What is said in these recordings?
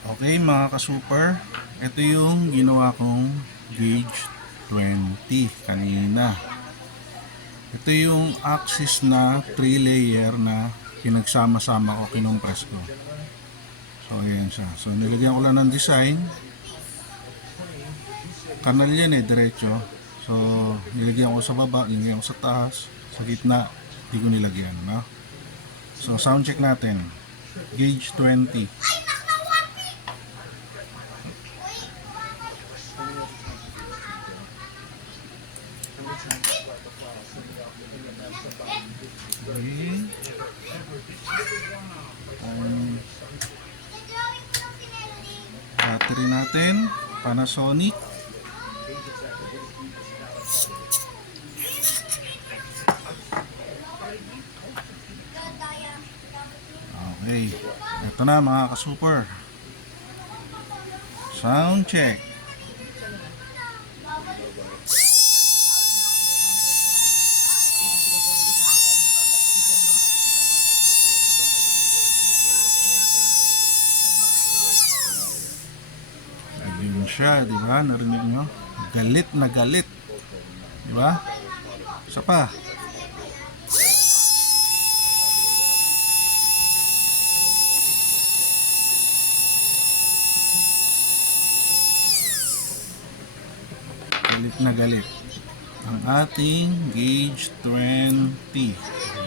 Okay mga ka-super, ito yung ginawa kong gauge 20 kanina. Ito yung axis na 3 layer na pinagsama-sama ko kinompress ko. So ayan siya. So nilagyan ko lang ng design. Kanal yan eh, diretso. So nilagyan ko sa baba, nilagyan ko sa taas, sa gitna, hindi ko nilagyan. No? So sound check natin. Gauge 20. Battery natin, Panasonic. Okay. Ito na mga ka-super. Sound check. Siya, di ba? Narinig nyo? Galit na galit. Di ba? Isa pa. Galit na galit. Ang ating gauge 20.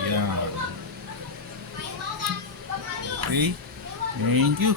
Ayan. Okay. Thank you.